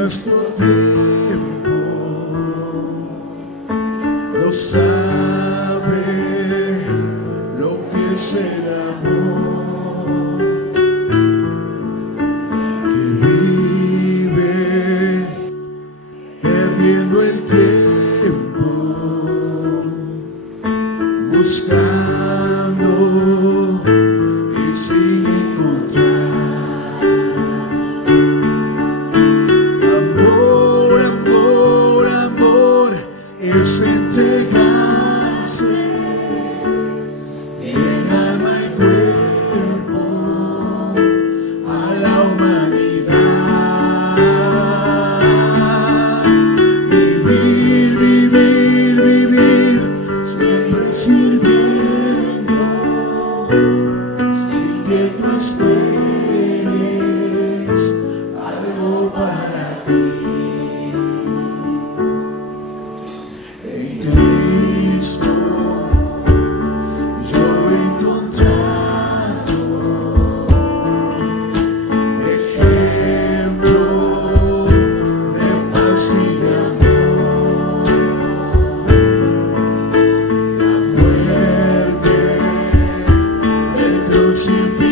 nuestro tiempo no sabe lo que es el amor, que vive perdiendo el tiempo, buscando y sin encontrar. Amor, amor, amor es entregarse en alma y cuerpo a la humanidad. Vivir, vivir, vivir, siempre sirviendo, sin que tú esperes algo para ti. En Cristo yo he encontrado ejemplo de paz y de amor. La muerte del crucificado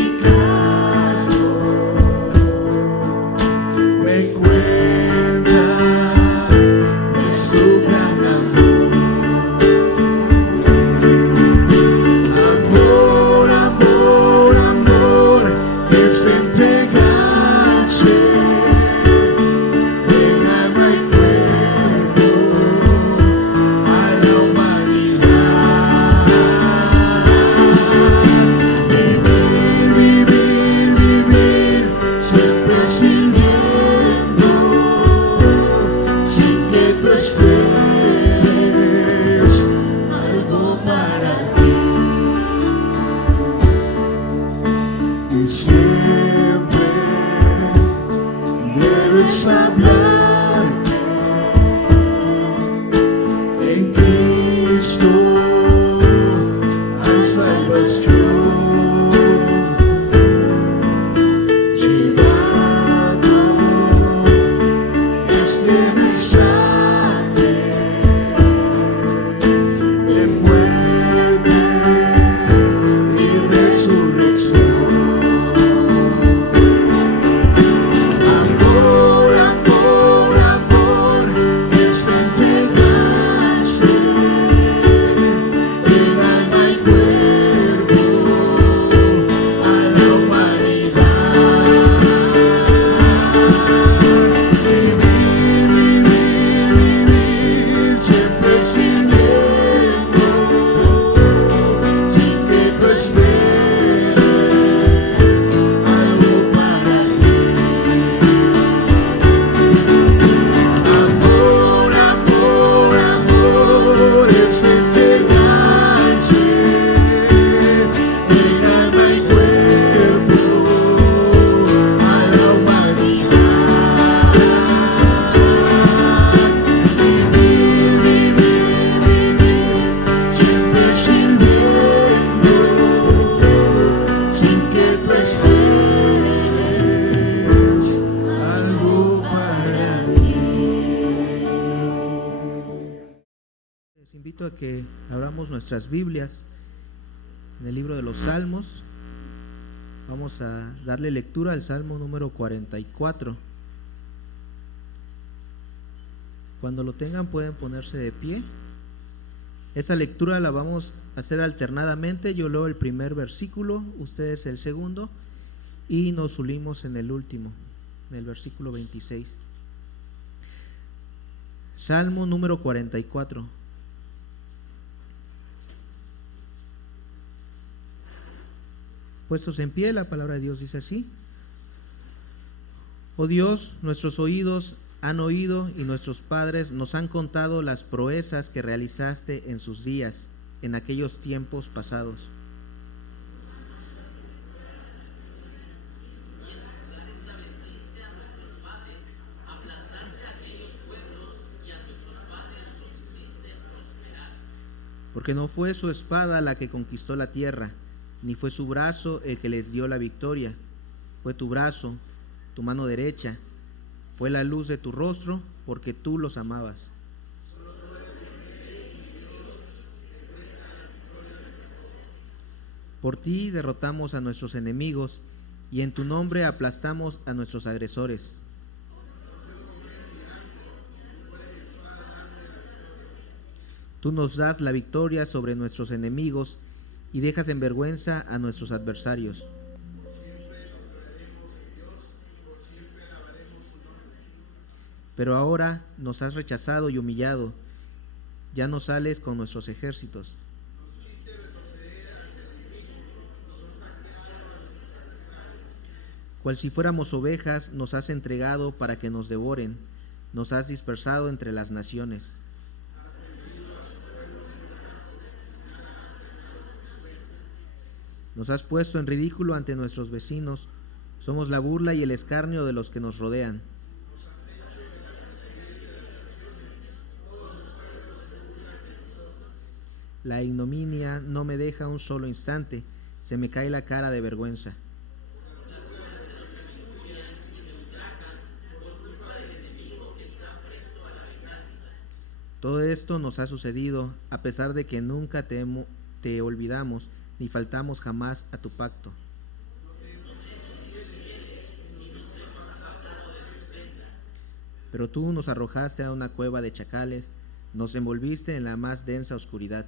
me cuenta de su gran amor. Amor, amor, amor es entregarse en alma y cuerpo a la humanidad. Vivir, vivir, vivir, siempre sirviendo, sin que tú esperes algo para ti. Y siempre debes hablarte en Cristo hay salvación, llevando este mensaje de muerte y resurrección. Amor, amor, amor es entregarse en alma y cuerpo a la humanidad. Vivir, vivir, vivir, siempre sirviendo, sin que tú esperes algo para ti. Amor, amor, amor es entregarse en alma y cuerpo a la humanidad. Vivir, vivir, vivir, siempre sirviendo, sin que tú esperes algo para ti. Les invito a que abramos nuestras Biblias en el libro de los Salmos. Vamos a darle lectura al Salmo número 44. Cuando lo tengan pueden ponerse de pie. Esta lectura la vamos a hacer alternadamente. Yo leo el primer versículo, ustedes el segundo, y nos unimos en el último, en el versículo 26. Salmo número 44. Puestos en pie, la palabra de Dios dice así: Oh Dios, nuestros oídos han oído y nuestros padres nos han contado las proezas que realizaste en sus días, en aquellos tiempos pasados. Porque no fue su espada la que conquistó la tierra, ni fue su brazo el que les dio la victoria. Fue tu brazo, tu mano derecha, Fue la luz de tu rostro, porque tú los amabas. Por ti derrotamos a nuestros enemigos, y en tu nombre aplastamos a nuestros agresores. Tú nos das la victoria sobre nuestros enemigos y dejas en vergüenza a nuestros adversarios. Pero ahora nos has rechazado y humillado, ya no sales con nuestros ejércitos. Cual si fuéramos ovejas, nos has entregado para que nos devoren, nos has dispersado entre las naciones. Nos has puesto en ridículo ante nuestros vecinos, somos la burla y el escarnio de los que nos rodean. La ignominia no me deja un solo instante, se me cae la cara de vergüenza. Todo esto nos ha sucedido a pesar de que nunca te olvidamos ni faltamos jamás a tu pacto. Pero tú nos arrojaste a una cueva de chacales, nos envolviste en la más densa oscuridad.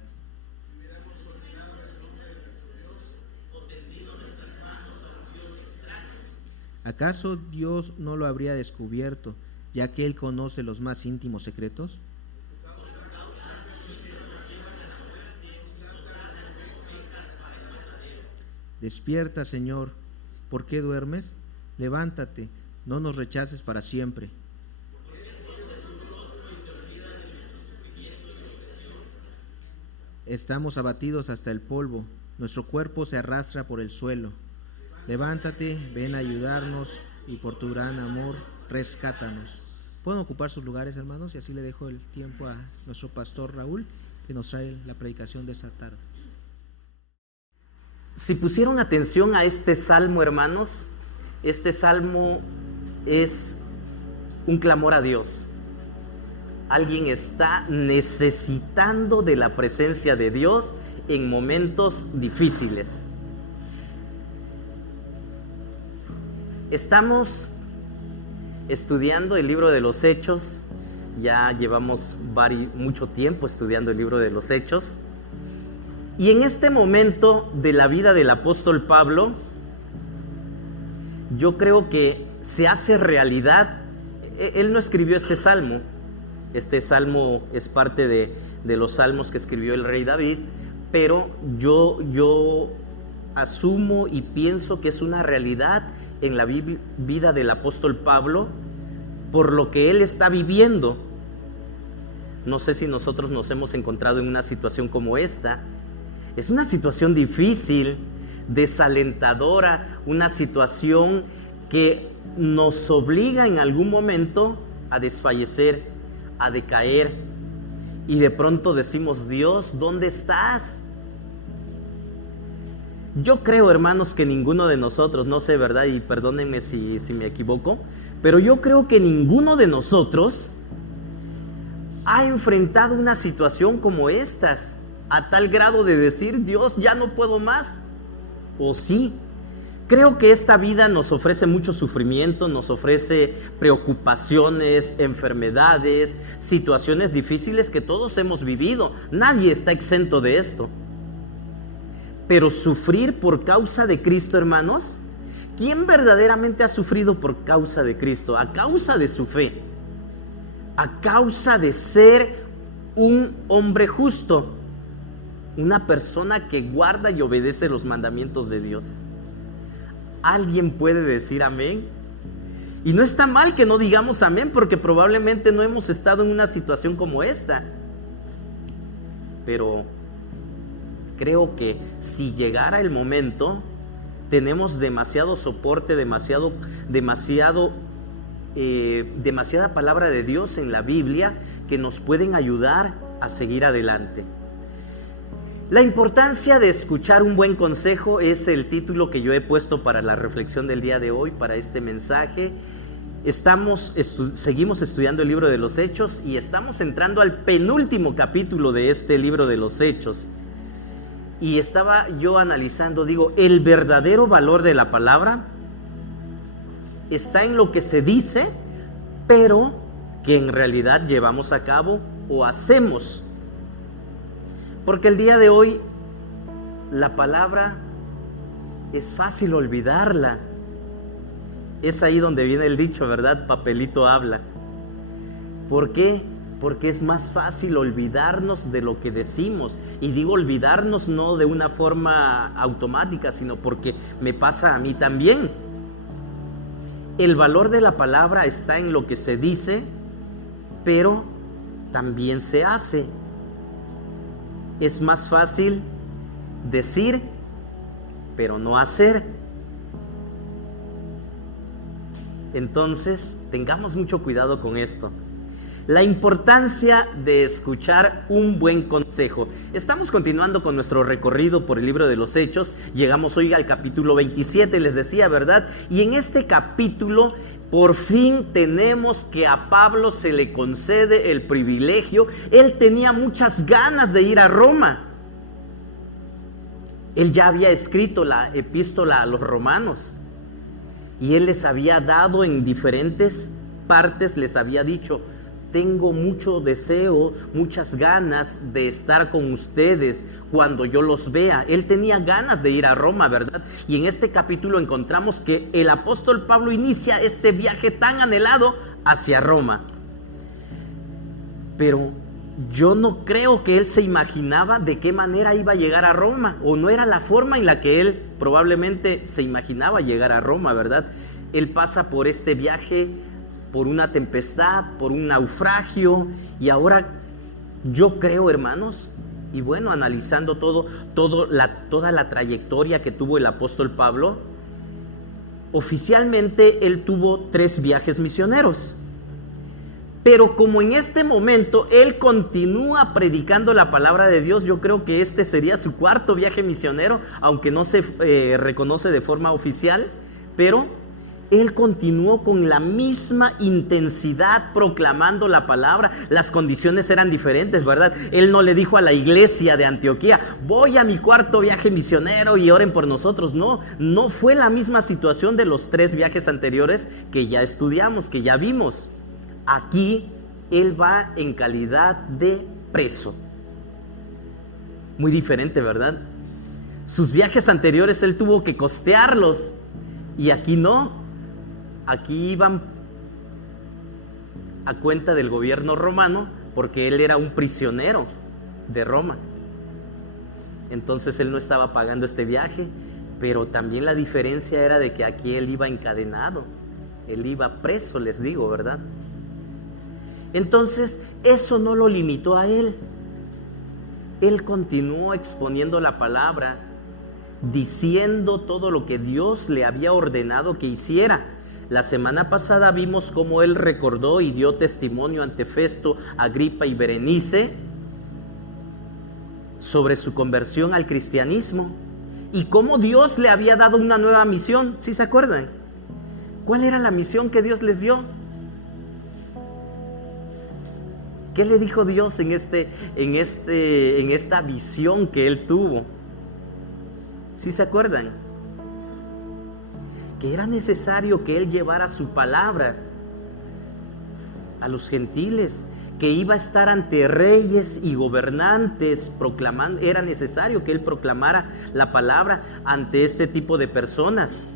¿Acaso Dios no lo habría descubierto, ya que Él conoce los más íntimos secretos? Despierta, Señor, ¿por qué duermes? Levántate, no nos rechaces para siempre. Estamos abatidos hasta el polvo, nuestro cuerpo se arrastra por el suelo. Levántate, ven a ayudarnos y por tu gran amor, rescátanos. Pueden ocupar sus lugares, hermanos, y así le dejo el tiempo a nuestro pastor Raúl, que nos trae la predicación de esta tarde. Si pusieron atención a este salmo, hermanos, este salmo es un clamor a Dios. Alguien está necesitando de la presencia de Dios en momentos difíciles. Estamos estudiando el libro de los Hechos. Ya llevamos mucho tiempo estudiando el libro de los Hechos. Y en este momento de la vida del apóstol Pablo, yo creo que se hace realidad. Él no escribió este salmo. Este salmo es parte de los salmos que escribió el rey David, pero yo asumo y pienso que es una realidad en la vida del apóstol Pablo por lo que él está viviendo. No sé si nosotros nos hemos encontrado en una situación como esta. Es una situación difícil, desalentadora, una situación que nos obliga en algún momento a desfallecer, a decaer, y de pronto decimos: Dios, ¿dónde estás? Yo creo, hermanos, que ninguno de nosotros, no sé, ¿verdad? Y perdónenme si me equivoco, pero yo creo que ninguno de nosotros ha enfrentado una situación como estas, a tal grado de decir: Dios, ya no puedo más. ¿O sí? Creo que esta vida nos ofrece mucho sufrimiento, nos ofrece preocupaciones, enfermedades, situaciones difíciles que todos hemos vivido. Nadie está exento de esto. Pero sufrir por causa de Cristo, hermanos, ¿quién verdaderamente ha sufrido por causa de Cristo? A causa de su fe, a causa de ser un hombre justo, una persona que guarda y obedece los mandamientos de Dios. ¿Alguien puede decir amén? Y no está mal que no digamos amén, porque probablemente no hemos estado en una situación como esta. Pero creo que si llegara el momento, tenemos demasiado soporte, demasiada palabra de Dios en la Biblia que nos pueden ayudar a seguir adelante. La importancia de escuchar un buen consejo es el título que yo he puesto para la reflexión del día de hoy, para este mensaje. seguimos estudiando el libro de los Hechos y estamos entrando al penúltimo capítulo de este libro de los Hechos. Y estaba yo analizando, digo, el verdadero valor de la palabra está en lo que se dice, pero que en realidad llevamos a cabo o hacemos. Porque el día de hoy la palabra es fácil olvidarla. Es ahí donde viene el dicho, ¿verdad? Papelito habla. ¿Por qué? Porque es más fácil olvidarnos de lo que decimos. Y digo olvidarnos no de una forma automática, sino porque me pasa a mí también. El valor de la palabra está en lo que se dice, pero también se hace. Es más fácil decir, pero no hacer. Entonces, tengamos mucho cuidado con esto. La importancia de escuchar un buen consejo. Estamos continuando con nuestro recorrido por el libro de los Hechos. Llegamos hoy al capítulo 27, les decía, ¿verdad? Y en este capítulo, por fin tenemos que a Pablo se le concede el privilegio. Él tenía muchas ganas de ir a Roma. Él ya había escrito la epístola a los romanos. Y él les había dado en diferentes partes, les había dicho: tengo mucho deseo, muchas ganas de estar con ustedes cuando yo los vea. Él tenía ganas de ir a Roma, ¿verdad? Y en este capítulo encontramos que el apóstol Pablo inicia este viaje tan anhelado hacia Roma. Pero yo no creo que él se imaginaba de qué manera iba a llegar a Roma, o no era la forma en la que él probablemente se imaginaba llegar a Roma, ¿verdad? Él pasa por este viaje, por una tempestad, por un naufragio, y ahora yo creo, hermanos, y bueno, analizando toda la trayectoria que tuvo el apóstol Pablo, oficialmente él tuvo 3 viajes misioneros. Pero como en este momento él continúa predicando la palabra de Dios, yo creo que este sería su 4º viaje misionero, aunque no se reconoce de forma oficial, pero él continuó con la misma intensidad proclamando la palabra. Las condiciones eran diferentes, ¿verdad? Él no le dijo a la iglesia de Antioquía: voy a mi 4º viaje misionero y oren por nosotros. No fue la misma situación de los 3 viajes anteriores que ya estudiamos, que ya vimos. Aquí él va en calidad de preso. Muy diferente, ¿verdad? Sus viajes anteriores él tuvo que costearlos, y aquí no. Aquí iban a cuenta del gobierno romano, porque él era un prisionero de Roma. Entonces él no estaba pagando este viaje, pero también la diferencia era de que aquí él iba encadenado, él iba preso, les digo, ¿verdad? Entonces eso no lo limitó a él. Él continuó exponiendo la palabra, diciendo todo lo que Dios le había ordenado que hiciera. La semana pasada vimos cómo él recordó y dio testimonio ante Festo, Agripa y Berenice sobre su conversión al cristianismo y cómo Dios le había dado una nueva misión. ¿Sí se acuerdan? ¿Cuál era la misión que Dios les dio? ¿Qué le dijo Dios en esta visión que él tuvo? ¿Sí se acuerdan? Que era necesario que él llevara su palabra a los gentiles, que iba a estar ante reyes y gobernantes proclamando. Era necesario que él proclamara la palabra ante este tipo de personas.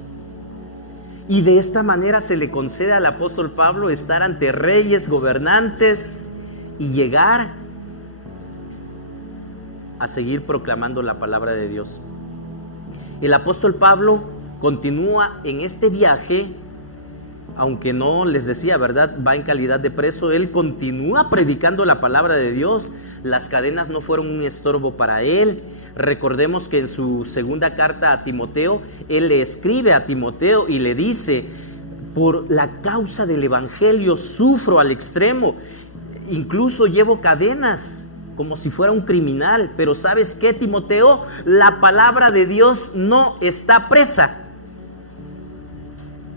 Y de esta manera se le concede al apóstol Pablo estar ante reyes, gobernantes, y llegar a seguir proclamando la palabra de Dios. El apóstol Pablo continúa en este viaje, aunque no, les decía, ¿verdad?, va en calidad de preso. Él continúa predicando la palabra de Dios. Las cadenas no fueron un estorbo para él. Recordemos que en su segunda carta a Timoteo, él le escribe a Timoteo y le dice: por la causa del evangelio sufro al extremo, incluso llevo cadenas como si fuera un criminal. Pero ¿sabes qué, Timoteo? La palabra de Dios no está presa.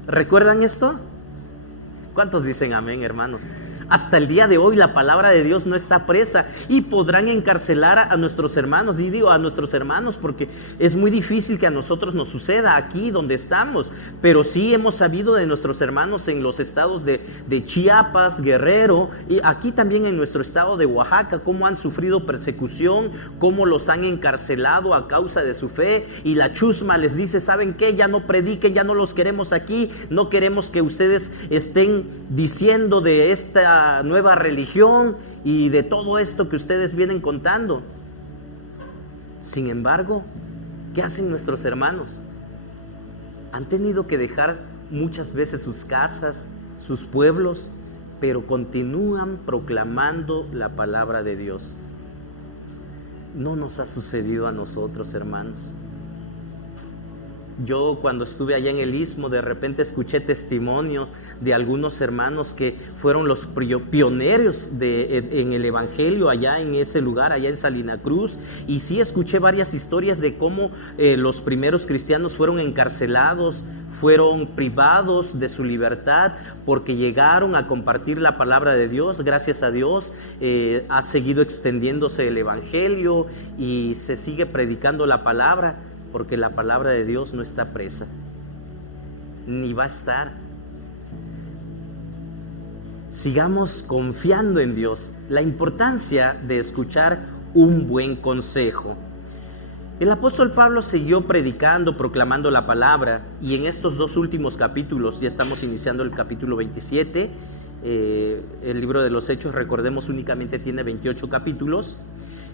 ¿Recuerdan esto? ¿Cuántos dicen amén, hermanos? Hasta el día de hoy la palabra de Dios no está presa y podrán encarcelar a nuestros hermanos. Y digo a nuestros hermanos porque es muy difícil que a nosotros nos suceda aquí donde estamos. Pero sí hemos sabido de nuestros hermanos en los estados de Chiapas, Guerrero y aquí también en nuestro estado de Oaxaca, cómo han sufrido persecución, cómo los han encarcelado a causa de su fe. Y la chusma les dice: ¿saben qué? Ya no prediquen, ya no los queremos aquí, no queremos que ustedes estén diciendo de esta nueva religión y de todo esto que ustedes vienen contando. Sin embargo, ¿qué hacen nuestros hermanos? Han tenido que dejar muchas veces sus casas, sus pueblos, pero continúan proclamando la palabra de Dios. No nos ha sucedido a nosotros, hermanos. Yo cuando estuve allá en el Istmo, de repente escuché testimonios de algunos hermanos que fueron los pioneros en el Evangelio allá en ese lugar, allá en Salina Cruz. Y sí escuché varias historias de cómo los primeros cristianos fueron encarcelados, fueron privados de su libertad porque llegaron a compartir la palabra de Dios. Gracias a Dios ha seguido extendiéndose el Evangelio y se sigue predicando la palabra, porque la palabra de Dios no está presa, ni va a estar. Sigamos confiando en Dios. La importancia de escuchar un buen consejo. El apóstol Pablo siguió predicando, proclamando la palabra, y en estos dos últimos capítulos, ya estamos iniciando el capítulo 27, el libro de los Hechos, recordemos, únicamente tiene 28 capítulos.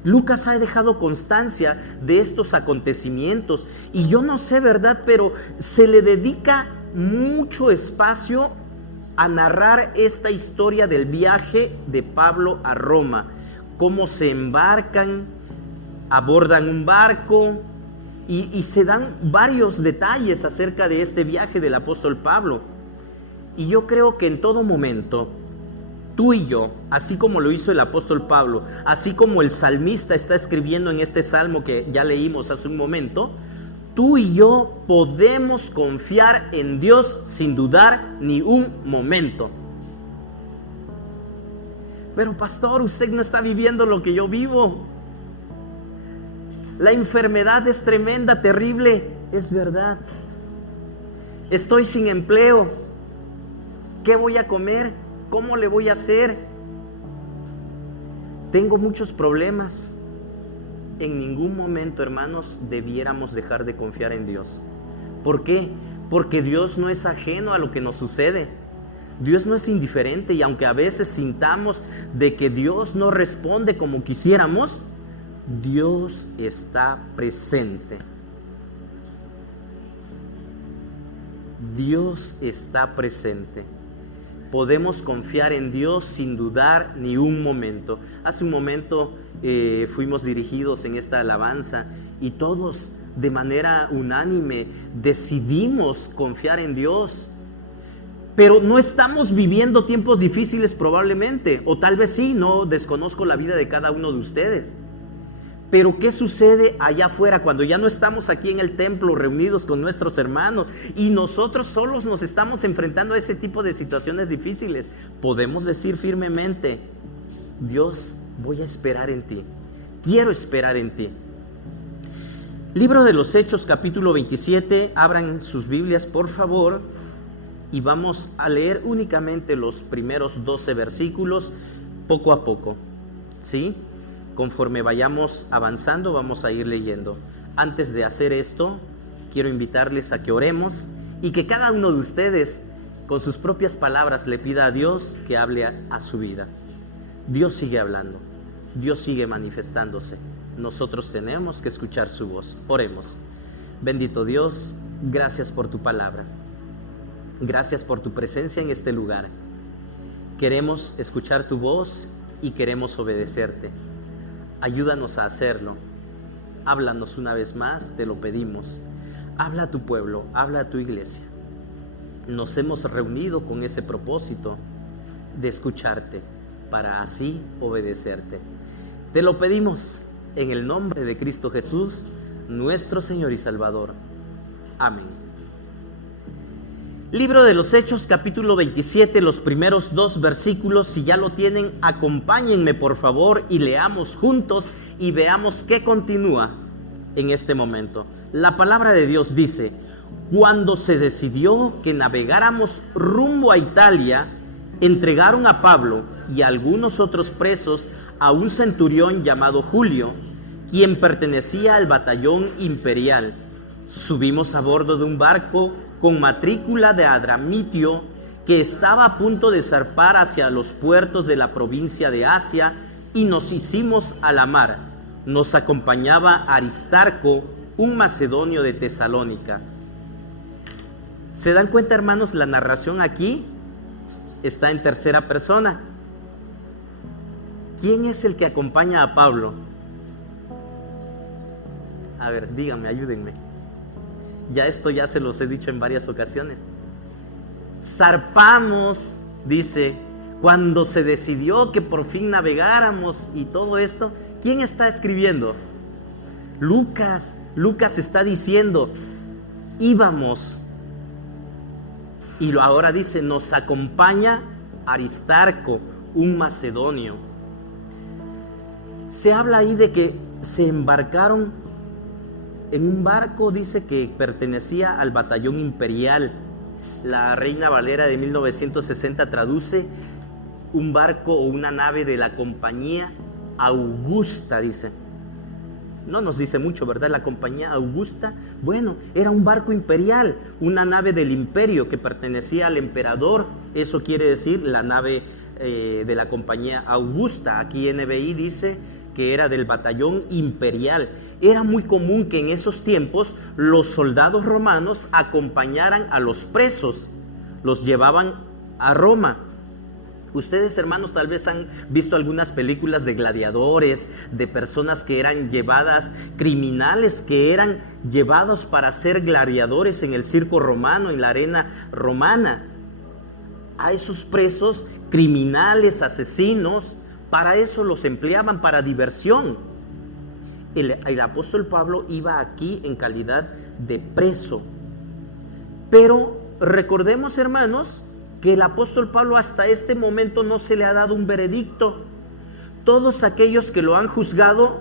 Lucas ha dejado constancia de estos acontecimientos y yo no sé, ¿verdad?, pero se le dedica mucho espacio a narrar esta historia del viaje de Pablo a Roma, cómo se embarcan, abordan un barco y se dan varios detalles acerca de este viaje del apóstol Pablo. Y yo creo que en todo momento tú y yo, así como lo hizo el apóstol Pablo, así como el salmista está escribiendo en este salmo que ya leímos hace un momento, tú y yo podemos confiar en Dios sin dudar ni un momento. Pero pastor, usted no está viviendo lo que yo vivo. La enfermedad es tremenda, terrible. Es verdad. Estoy sin empleo. ¿Qué voy a comer? ¿Cómo le voy a hacer? Tengo muchos problemas. En ningún momento, hermanos, debiéramos dejar de confiar en Dios. ¿Por qué? Porque Dios no es ajeno a lo que nos sucede. Dios no es indiferente, y aunque a veces sintamos de que Dios no responde como quisiéramos, Dios está presente. Dios está presente. Podemos confiar en Dios sin dudar ni un momento. Hace un momento fuimos dirigidos en esta alabanza y todos de manera unánime decidimos confiar en Dios. Pero no estamos viviendo tiempos difíciles probablemente, o tal vez sí, no desconozco la vida de cada uno de ustedes. Pero ¿qué sucede allá afuera cuando ya no estamos aquí en el templo reunidos con nuestros hermanos y nosotros solos nos estamos enfrentando a ese tipo de situaciones difíciles? Podemos decir firmemente: Dios, voy a esperar en ti, quiero esperar en ti. Libro de los Hechos, capítulo 27, abran sus Biblias por favor y vamos a leer únicamente los primeros 12 versículos poco a poco, ¿sí? Conforme vayamos avanzando, vamos a ir leyendo. Antes de hacer esto, quiero invitarles a que oremos y que cada uno de ustedes, con sus propias palabras, le pida a Dios que hable a su vida. Dios sigue hablando, Dios sigue manifestándose. Nosotros tenemos que escuchar su voz. Oremos. Bendito Dios, gracias por tu palabra. Gracias por tu presencia en este lugar. Queremos escuchar tu voz y queremos obedecerte. Ayúdanos a hacerlo. Háblanos una vez más, te lo pedimos. Habla a tu pueblo, habla a tu iglesia. Nos hemos reunido con ese propósito de escucharte, para así obedecerte. Te lo pedimos en el nombre de Cristo Jesús, nuestro Señor y Salvador. Amén. Libro de los Hechos, capítulo 27, los primeros 2 versículos. Si ya lo tienen, acompáñenme por favor y leamos juntos y veamos qué continúa en este momento. La palabra de Dios dice: cuando se decidió que navegáramos rumbo a Italia, entregaron a Pablo y a algunos otros presos a un centurión llamado Julio, quien pertenecía al batallón imperial. Subimos a bordo de un barco con matrícula de Adramitio, que estaba a punto de zarpar hacia los puertos de la provincia de Asia, y nos hicimos a la mar. Nos acompañaba Aristarco, un macedonio de Tesalónica. ¿Se dan cuenta, hermanos? La narración aquí está en tercera persona. ¿Quién es el que acompaña a Pablo? A ver, díganme, ayúdenme. Ya se los he dicho en varias ocasiones. Zarpamos, dice, cuando se decidió que por fin navegáramos y todo esto. ¿Quién está escribiendo? Lucas. Lucas está diciendo, íbamos. Y ahora dice, nos acompaña Aristarco, un macedonio. Se habla ahí de que se embarcaron en un barco, dice que pertenecía al batallón imperial. La Reina Valera de 1960 traduce un barco o una nave de la compañía Augusta, dice. No nos dice mucho, ¿verdad? La compañía Augusta, bueno, era un barco imperial, una nave del imperio que pertenecía al emperador. Eso quiere decir la nave de la compañía Augusta. Aquí NBI dice que era del batallón imperial. Era muy común que en esos tiempos los soldados romanos acompañaran a los presos, los llevaban a Roma. Ustedes, hermanos, tal vez han visto algunas películas de gladiadores, de personas que eran llevadas, criminales que eran llevados para ser gladiadores en el circo romano, en la arena romana. A esos presos, criminales, asesinos, para eso los empleaban, para diversión. El apóstol Pablo iba aquí en calidad de preso. Pero recordemos, hermanos, que el apóstol Pablo hasta este momento no se le ha dado un veredicto. Todos aquellos que lo han juzgado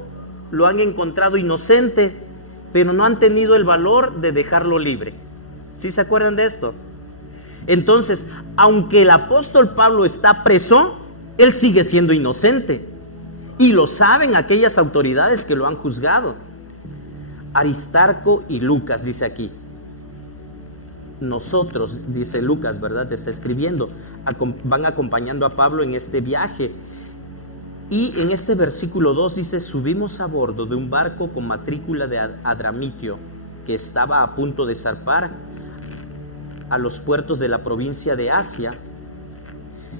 lo han encontrado inocente, pero no han tenido el valor de dejarlo libre. ¿Sí se acuerdan de esto? Entonces, aunque el apóstol Pablo está preso, él sigue siendo inocente. Y lo saben aquellas autoridades que lo han juzgado. Aristarco y Lucas, dice aquí. Nosotros, dice Lucas, ¿verdad? Te está escribiendo, van acompañando a Pablo en este viaje. Y en este versículo 2 dice: subimos a bordo de un barco con matrícula de Adramitio, que estaba a punto de zarpar a los puertos de la provincia de Asia.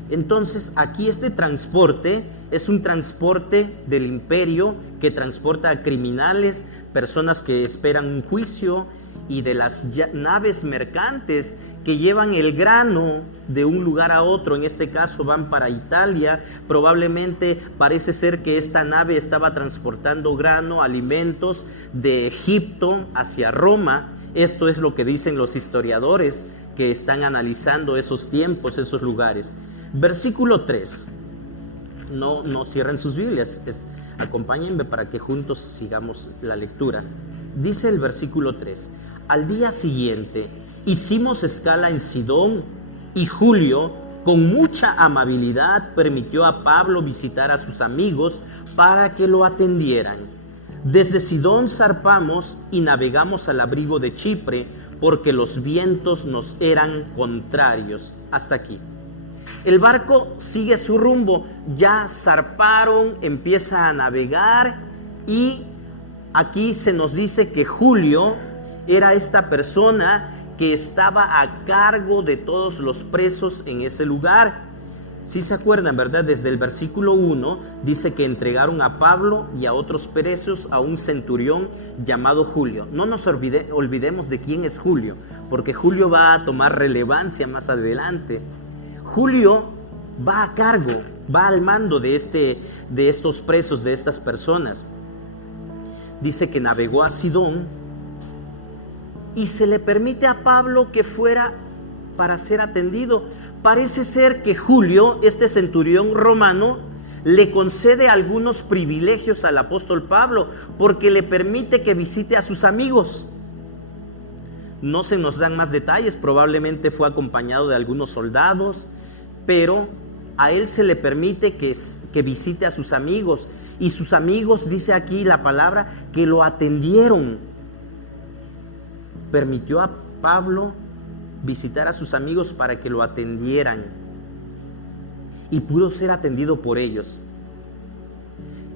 Entonces aquí este transporte es un transporte del imperio que transporta a criminales, personas que esperan un juicio, y de las naves mercantes que llevan el grano de un lugar a otro. En este caso van para Italia. Probablemente parece ser que esta nave estaba transportando grano, alimentos de Egipto hacia Roma. Esto es lo que dicen los historiadores que están analizando esos tiempos, esos lugares. Versículo 3. No cierren sus Biblias, acompáñenme para que juntos sigamos la lectura. Dice el versículo 3: al día siguiente hicimos escala en Sidón, y Julio con mucha amabilidad permitió a Pablo visitar a sus amigos para que lo atendieran. Desde Sidón zarpamos y navegamos al abrigo de Chipre, porque los vientos nos eran contrarios. Hasta aquí. El barco sigue su rumbo, ya zarparon, empieza a navegar, y aquí se nos dice que Julio era esta persona que estaba a cargo de todos los presos en ese lugar. Si se acuerdan, ¿verdad? Desde el versículo 1 dice que entregaron a Pablo y a otros presos a un centurión llamado Julio. No nos olvidemos de quién es Julio, porque Julio va a tomar relevancia más adelante. Julio va a cargo, va al mando de estos presos, de estas personas. Dice que navegó a Sidón y se le permite a Pablo que fuera para ser atendido. Parece ser que Julio, este centurión romano, le concede algunos privilegios al apóstol Pablo porque le permite que visite a sus amigos. No se nos dan más detalles, probablemente fue acompañado de algunos soldados, pero a él se le permite que visite a sus amigos. Y sus amigos, dice aquí la palabra, que lo atendieron. Permitió a Pablo visitar a sus amigos para que lo atendieran. Y pudo ser atendido por ellos.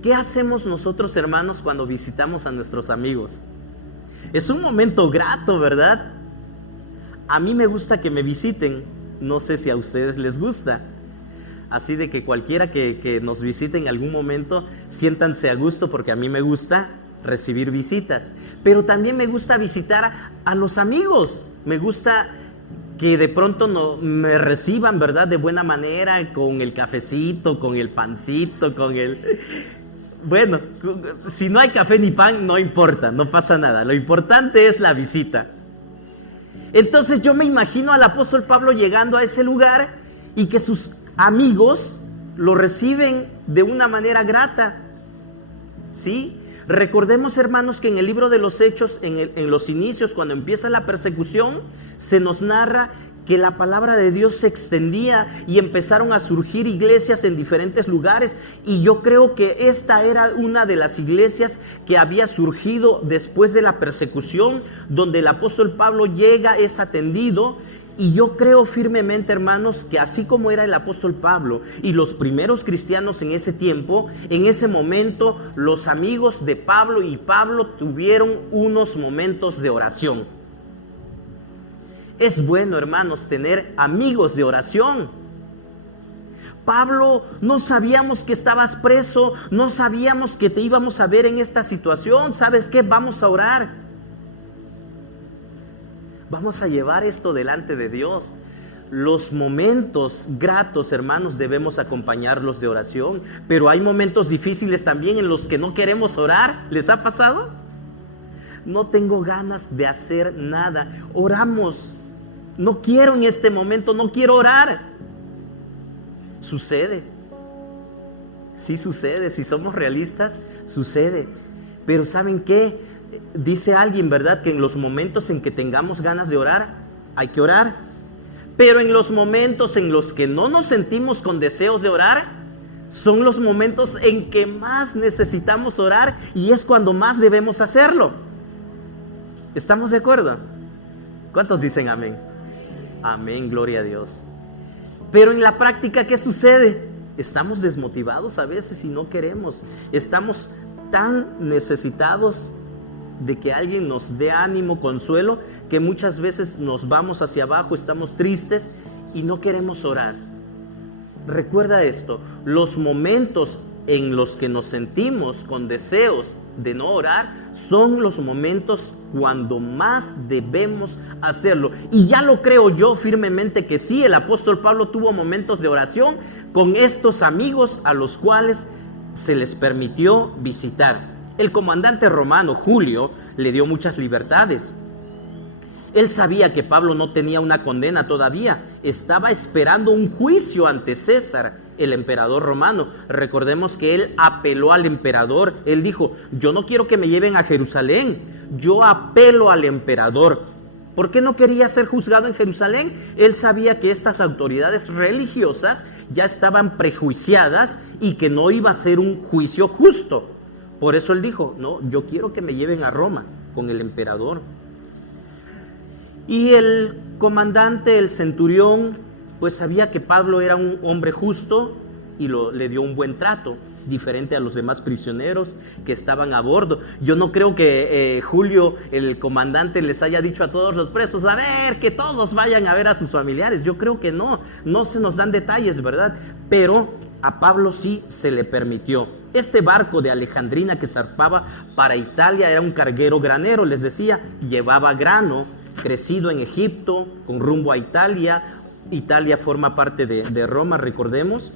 ¿Qué hacemos nosotros, hermanos, cuando visitamos a nuestros amigos? Es un momento grato, ¿verdad? A mí me gusta que me visiten. No sé si a ustedes les gusta. Así de que cualquiera que nos visite en algún momento, siéntanse a gusto, porque a mí me gusta recibir visitas. Pero también me gusta visitar a los amigos. Me gusta que de pronto me reciban, ¿verdad? De buena manera, con el cafecito, con el pancito, Bueno, si no hay café ni pan, no importa, no pasa nada. Lo importante es la visita. Entonces yo me imagino al apóstol Pablo llegando a ese lugar y que sus amigos lo reciben de una manera grata. ¿Sí? Recordemos, hermanos, que en el libro de los Hechos, en los inicios, cuando empieza la persecución, se nos narra que la palabra de Dios se extendía y empezaron a surgir iglesias en diferentes lugares. Y yo creo que esta era una de las iglesias que había surgido después de la persecución, donde el apóstol Pablo llega, es atendido. Y yo creo firmemente, hermanos, que así como era el apóstol Pablo y los primeros cristianos en ese tiempo, en ese momento los amigos de Pablo y Pablo tuvieron unos momentos de oración. Es bueno, hermanos, tener amigos de oración. Pablo, no sabíamos que estabas preso, no sabíamos que te íbamos a ver en esta situación. ¿Sabes qué? Vamos a orar. Vamos a llevar esto delante de Dios. Los momentos gratos, hermanos, debemos acompañarlos de oración, pero hay momentos difíciles también en los que no queremos orar. ¿Les ha pasado? No tengo ganas de hacer nada. Oramos. No quiero en este momento, no quiero orar. Sucede. Sí sucede, si somos realistas, sucede. Pero ¿saben qué? Dice alguien, ¿verdad? Que en los momentos en que tengamos ganas de orar, hay que orar. Pero en los momentos en los que no nos sentimos con deseos de orar, son los momentos en que más necesitamos orar y es cuando más debemos hacerlo. ¿Estamos de acuerdo? ¿Cuántos dicen amén? Amén, gloria a Dios. Pero en la práctica, ¿qué sucede? Estamos desmotivados a veces y no queremos. Estamos tan necesitados de que alguien nos dé ánimo, consuelo, que muchas veces nos vamos hacia abajo, estamos tristes y no queremos orar. Recuerda esto: los momentos en los que nos sentimos con deseos de no orar son los momentos cuando más debemos hacerlo. Y ya lo creo yo firmemente que sí, el apóstol Pablo tuvo momentos de oración con estos amigos a los cuales se les permitió visitar. El comandante romano Julio le dio muchas libertades. Él sabía que Pablo no tenía una condena todavía, estaba esperando un juicio ante César, el emperador romano. Recordemos que él apeló al emperador. Él dijo: yo no quiero que me lleven a Jerusalén, yo apelo al emperador. ¿Por qué no quería ser juzgado en Jerusalén? Él sabía que estas autoridades religiosas ya estaban prejuiciadas y que no iba a ser un juicio justo. Por eso él dijo: no, yo quiero que me lleven a Roma con el emperador. Y el comandante, el centurión, pues sabía que Pablo era un hombre justo y le dio un buen trato, diferente a los demás prisioneros que estaban a bordo. Yo no creo que Julio, el comandante, les haya dicho a todos los presos: a ver, que todos vayan a ver a sus familiares. Yo creo que no se nos dan detalles, ¿verdad? Pero a Pablo sí se le permitió. Este barco de Alejandrina que zarpaba para Italia era un carguero granero, les decía, llevaba grano crecido en Egipto con rumbo a Italia. Italia forma parte de Roma, recordemos.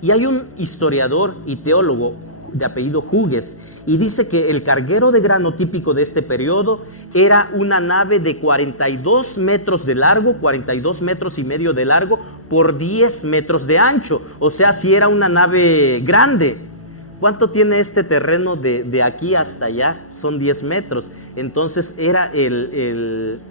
Y hay un historiador y teólogo de apellido Hugues, Y dice que el carguero de grano típico de este periodo era una nave de 42 metros de largo, 42 metros y medio de largo por 10 metros de ancho. O sea, si era una nave grande. ¿Cuánto tiene este terreno de aquí hasta allá? Son 10 metros. Entonces era el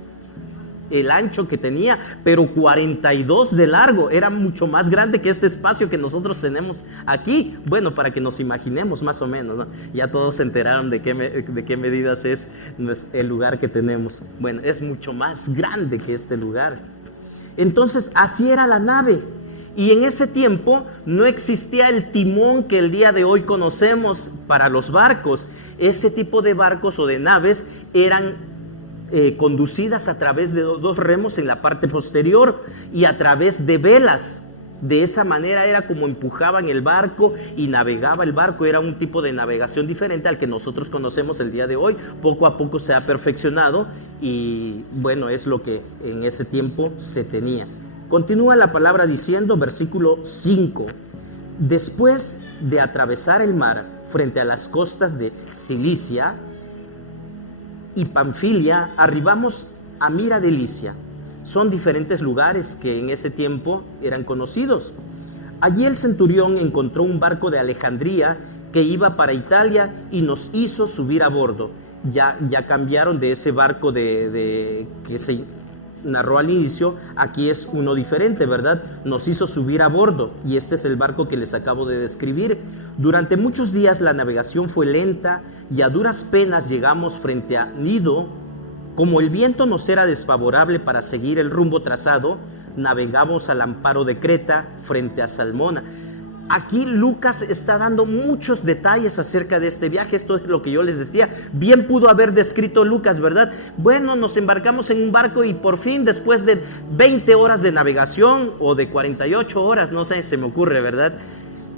ancho que tenía, pero 42 de largo. Era mucho más grande que este espacio que nosotros tenemos aquí. Bueno, para que nos imaginemos más o menos, ¿no? Ya todos se enteraron de qué medidas es el lugar que tenemos. Bueno, es mucho más grande que este lugar. Entonces, así era la nave. Y en ese tiempo no existía el timón que el día de hoy conocemos para los barcos. Ese tipo de barcos o de naves eran conducidas a través de dos remos en la parte posterior y a través de velas. De esa manera era como empujaban el barco y navegaba el barco. Era un tipo de navegación diferente al que nosotros conocemos el día de hoy. Poco a poco se ha perfeccionado y bueno, es lo que en ese tiempo se tenía. Continúa la palabra diciendo, versículo 5: después de atravesar el mar frente a las costas de Cilicia y Panfilia, arribamos a Mira de Licia. Son diferentes lugares que en ese tiempo eran conocidos. Allí el centurión encontró un barco de Alejandría que iba para Italia y nos hizo subir a bordo. Ya cambiaron de ese barco que se narró al inicio. Aquí es uno diferente, ¿verdad? Nos hizo subir a bordo y este es el barco que les acabo de describir. Durante muchos días la navegación fue lenta y a duras penas llegamos frente a Gnido. Como el viento nos era desfavorable para seguir el rumbo trazado, navegamos al amparo de Creta frente a Salmona. Aquí Lucas está dando muchos detalles acerca de este viaje. Esto es lo que yo les decía. Bien pudo haber descrito Lucas, ¿verdad? Bueno, nos embarcamos en un barco y por fin, después de 20 horas de navegación o de 48 horas, no sé, se me ocurre, ¿verdad?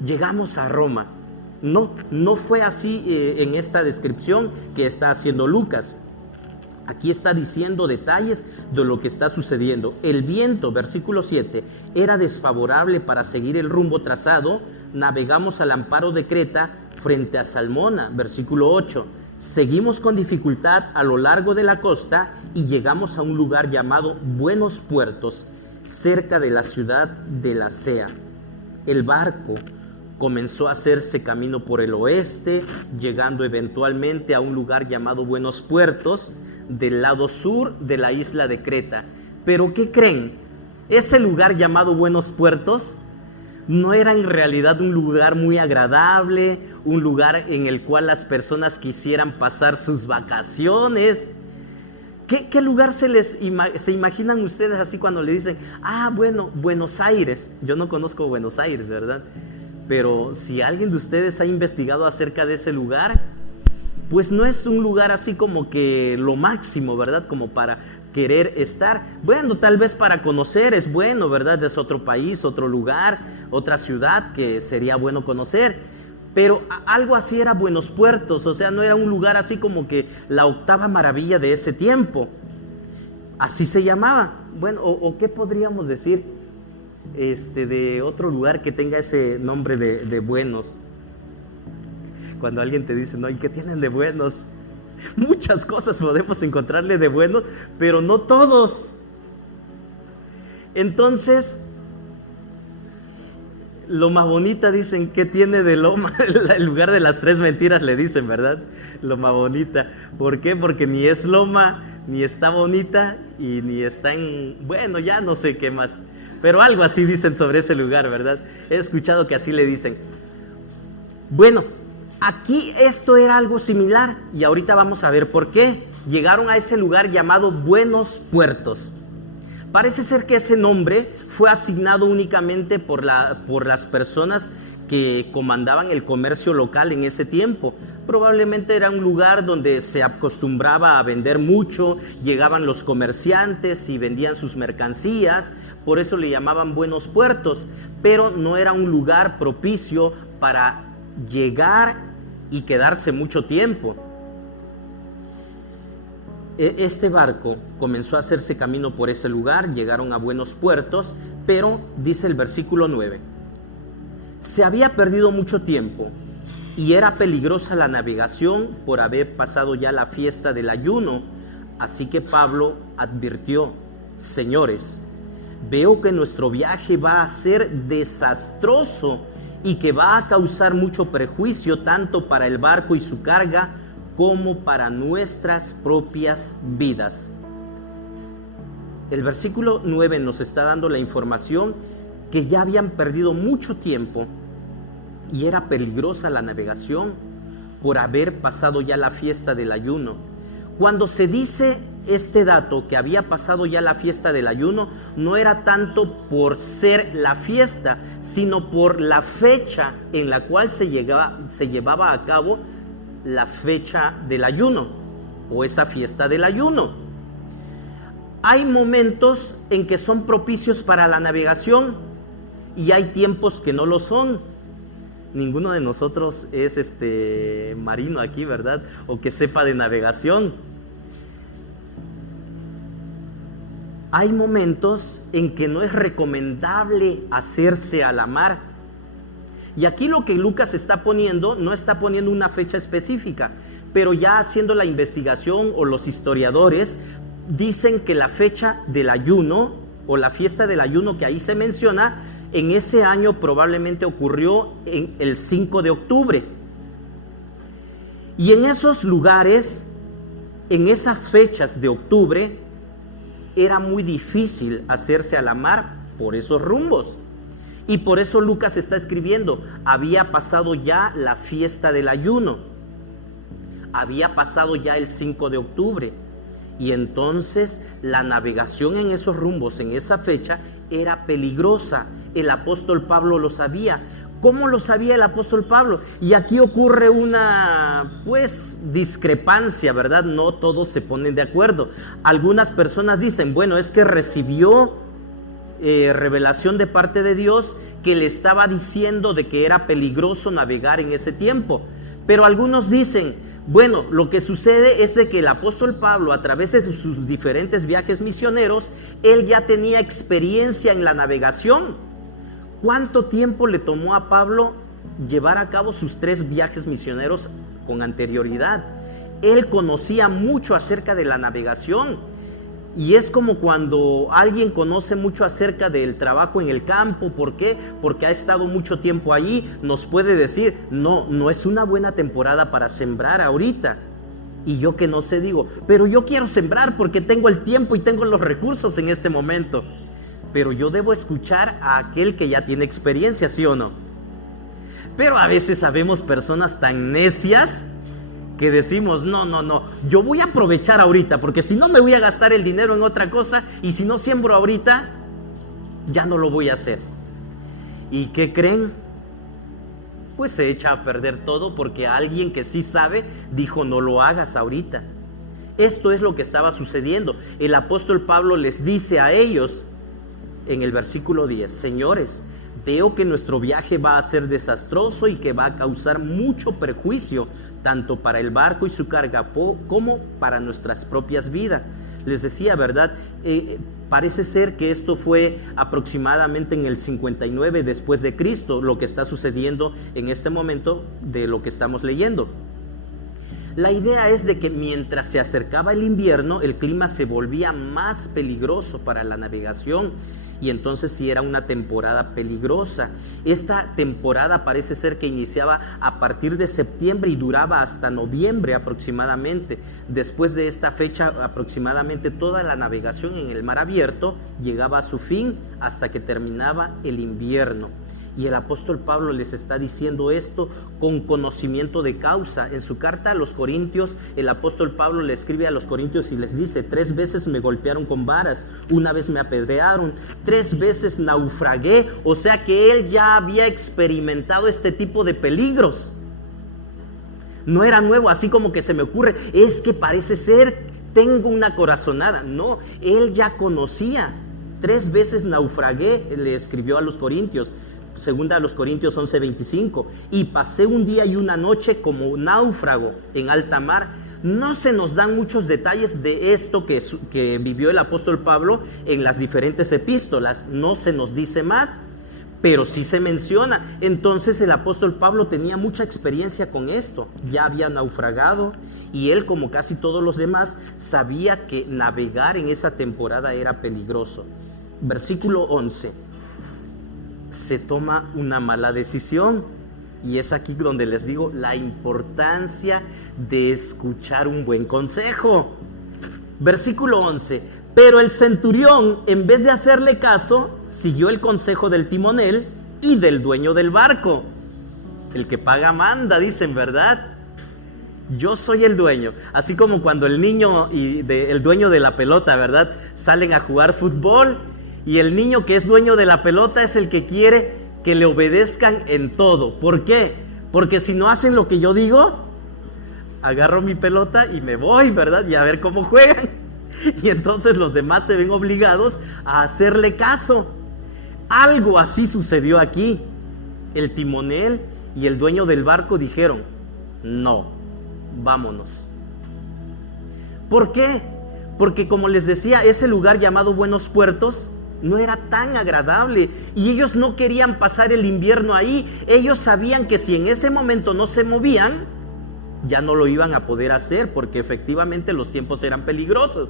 Llegamos a Roma. No fue así en esta descripción que está haciendo Lucas. Aquí está diciendo detalles de lo que está sucediendo. El viento, versículo 7, era desfavorable para seguir el rumbo trazado. Navegamos al amparo de Creta frente a Salmona, versículo 8. Seguimos con dificultad a lo largo de la costa y llegamos a un lugar llamado Buenos Puertos, cerca de la ciudad de Lasea. El barco comenzó a hacerse camino por el oeste, llegando eventualmente a un lugar llamado Buenos Puertos, del lado sur de la isla de Creta. Pero ¿qué creen? Ese lugar llamado Buenos Puertos no era en realidad un lugar muy agradable, un lugar en el cual las personas quisieran pasar sus vacaciones. ¿Qué lugar se imaginan ustedes así cuando le dicen, bueno, Buenos Aires? Yo no conozco Buenos Aires, ¿verdad? Pero si alguien de ustedes ha investigado acerca de ese lugar, pues no es un lugar así como que lo máximo, ¿verdad? Como para querer estar. Bueno, tal vez para conocer es bueno, ¿verdad? Es otro país, otro lugar, otra ciudad que sería bueno conocer. Pero algo así era Buenos Puertos, o sea, no era un lugar así como que la octava maravilla de ese tiempo. Así se llamaba. Bueno, o ¿qué podríamos decir de otro lugar que tenga ese nombre de buenos? Cuando alguien te dice, no, ¿y qué tienen de buenos? Muchas cosas podemos encontrarle de buenos, pero no todos. Entonces, Loma Bonita dicen, ¿qué tiene de Loma? El lugar de las tres mentiras le dicen, ¿verdad? Loma Bonita. ¿Por qué? Porque ni es Loma, ni está bonita, y ni está bueno, ya no sé qué más. Pero algo así dicen sobre ese lugar, ¿verdad? He escuchado que así le dicen. Bueno, aquí esto era algo similar y ahorita vamos a ver por qué. Llegaron a ese lugar llamado Buenos Puertos. Parece ser que ese nombre fue asignado únicamente por las personas que comandaban el comercio local en ese tiempo. Probablemente era un lugar donde se acostumbraba a vender mucho, llegaban los comerciantes y vendían sus mercancías, por eso le llamaban Buenos Puertos, pero no era un lugar propicio para llegar y quedarse mucho tiempo. Este barco comenzó a hacerse camino por ese lugar, llegaron a Buenos Puertos, pero dice el versículo 9, se había perdido mucho tiempo y era peligrosa la navegación por haber pasado ya la fiesta del ayuno. Así que Pablo advirtió: señores, veo que nuestro viaje va a ser desastroso y que va a causar mucho perjuicio tanto para el barco y su carga como para nuestras propias vidas. El versículo 9 nos está dando la información que ya habían perdido mucho tiempo y era peligrosa la navegación por haber pasado ya la fiesta del ayuno. Cuando se dice este dato, que había pasado ya la fiesta del ayuno, no era tanto por ser la fiesta, sino por la fecha en la cual se llevaba a cabo la fecha del ayuno o esa fiesta del ayuno. Hay momentos en que son propicios para la navegación y hay tiempos que no lo son. Ninguno de nosotros es marino aquí, ¿verdad? O que sepa de navegación. Hay momentos en que no es recomendable hacerse a la mar. Y aquí lo que Lucas está poniendo, no está poniendo una fecha específica, pero ya haciendo la investigación, o los historiadores dicen que la fecha del ayuno o la fiesta del ayuno que ahí se menciona, en ese año probablemente ocurrió en el 5 de octubre. Y en esos lugares, en esas fechas de octubre, era muy difícil hacerse a la mar por esos rumbos. Y por eso Lucas está escribiendo: había pasado ya la fiesta del ayuno, había pasado ya el 5 de octubre. Y entonces la navegación en esos rumbos, en esa fecha, era peligrosa. El apóstol Pablo lo sabía. ¿Cómo lo sabía el apóstol Pablo? Y aquí ocurre una, discrepancia, ¿verdad? No todos se ponen de acuerdo. Algunas personas dicen, bueno, es que recibió revelación de parte de Dios que le estaba diciendo de que era peligroso navegar en ese tiempo. Pero algunos dicen, bueno, lo que sucede es de que el apóstol Pablo, a través de sus diferentes viajes misioneros, él ya tenía experiencia en la navegación. ¿Cuánto tiempo le tomó a Pablo llevar a cabo sus 3 viajes misioneros con anterioridad? Él conocía mucho acerca de la navegación. Y es como cuando alguien conoce mucho acerca del trabajo en el campo. ¿Por qué? Porque ha estado mucho tiempo allí. Nos puede decir, no es una buena temporada para sembrar ahorita. Y yo que no sé, digo, pero yo quiero sembrar porque tengo el tiempo y tengo los recursos en este momento. Pero yo debo escuchar a aquel que ya tiene experiencia, ¿sí o no? Pero a veces sabemos personas tan necias que decimos, no, yo voy a aprovechar ahorita, porque si no me voy a gastar el dinero en otra cosa, y si no siembro ahorita, ya no lo voy a hacer. ¿Y qué creen? Pues se echa a perder todo, porque alguien que sí sabe dijo, no lo hagas ahorita. Esto es lo que estaba sucediendo. El apóstol Pablo les dice a ellos en el versículo 10, señores, veo que nuestro viaje va a ser desastroso y que va a causar mucho perjuicio tanto para el barco y su carga como para nuestras propias vidas. Les decía, ¿verdad? Parece ser que esto fue aproximadamente en el 59 después de Cristo, lo que está sucediendo en este momento de lo que estamos leyendo. La idea es de que mientras se acercaba el invierno, el clima se volvía más peligroso para la navegación. Y entonces sí era una temporada peligrosa. Esta temporada parece ser que iniciaba a partir de septiembre y duraba hasta noviembre aproximadamente. Después de esta fecha aproximadamente toda la navegación en el mar abierto llegaba a su fin hasta que terminaba el invierno. Y el apóstol Pablo les está diciendo esto con conocimiento de causa. En su carta a los Corintios, el apóstol Pablo le escribe a los Corintios y les dice, 3 veces me golpearon con varas, 1 vez me apedrearon, 3 veces naufragué. O sea que él ya había experimentado este tipo de peligros. No era nuevo, así como que se me ocurre, es que parece ser, tengo una corazonada. No, él ya conocía. 3 veces naufragué, le escribió a los Corintios. Segunda a los Corintios 11:25, y pasé un día y una noche como náufrago en alta mar. No se nos dan muchos detalles de esto que vivió el apóstol Pablo en las diferentes epístolas, no se nos dice más, pero sí se menciona. Entonces el apóstol Pablo tenía mucha experiencia con esto, ya había naufragado y él, como casi todos los demás, sabía que navegar en esa temporada era peligroso. Versículo 11, se toma una mala decisión y es aquí donde les digo la importancia de escuchar un buen consejo. Versículo 11, pero el centurión, en vez de hacerle caso, siguió el consejo del timonel y del dueño del barco. El que paga manda, dicen, ¿verdad? Yo soy el dueño. Así como cuando el niño y el dueño de la pelota, ¿verdad?, salen a jugar fútbol, y el niño que es dueño de la pelota es el que quiere que le obedezcan en todo. ¿Por qué? Porque si no hacen lo que yo digo, agarro mi pelota y me voy, ¿verdad?, y a ver cómo juegan. Y entonces los demás se ven obligados a hacerle caso. Algo así sucedió aquí. El timonel y el dueño del barco dijeron: no, vámonos. ¿Por qué? Porque, como les decía, ese lugar llamado Buenos Puertos no era tan agradable y ellos no querían pasar el invierno ahí. Ellos sabían que si en ese momento no se movían, ya no lo iban a poder hacer, porque efectivamente los tiempos eran peligrosos.